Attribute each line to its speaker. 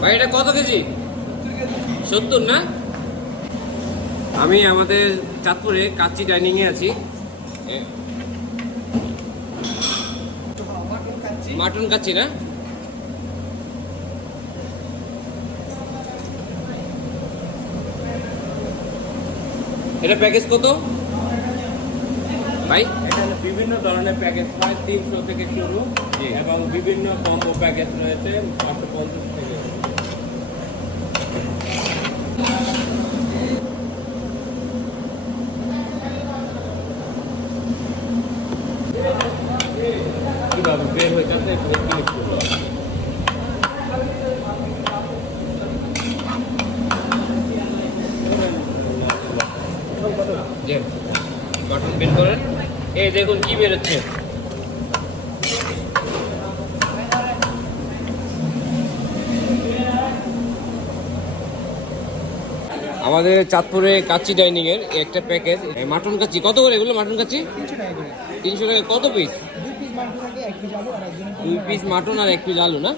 Speaker 1: ভাই এটা কত কেজি? সত্তর না? আমি আমাদের চাঁদপুরে কাচ্চি ডাইনিং এ আছি মাটন কাচ্চি না? এটা প্যাকেজ কত? ভাই?
Speaker 2: এখানে বিভিন্ন ধরনের প্যাকেজ হয় তিনশো থেকে শুরু এবং বিভিন্ন কম্বো প্যাকেজ রয়েছে পাঁচশো পঞ্চাশ
Speaker 1: যে বাটন বের করেন এই দেখুন কি বেরোচ্ছে। আমাদের চাঁদপুরে কাচ্চি ডাইনিং এর একটা প্যাকেজ মাটন কাচ্চি কত করে এগুলো মাটন
Speaker 3: টাকা
Speaker 1: তিনশো টাকা কত পিস দুই পিস মাটন আর এক পিস আলু না?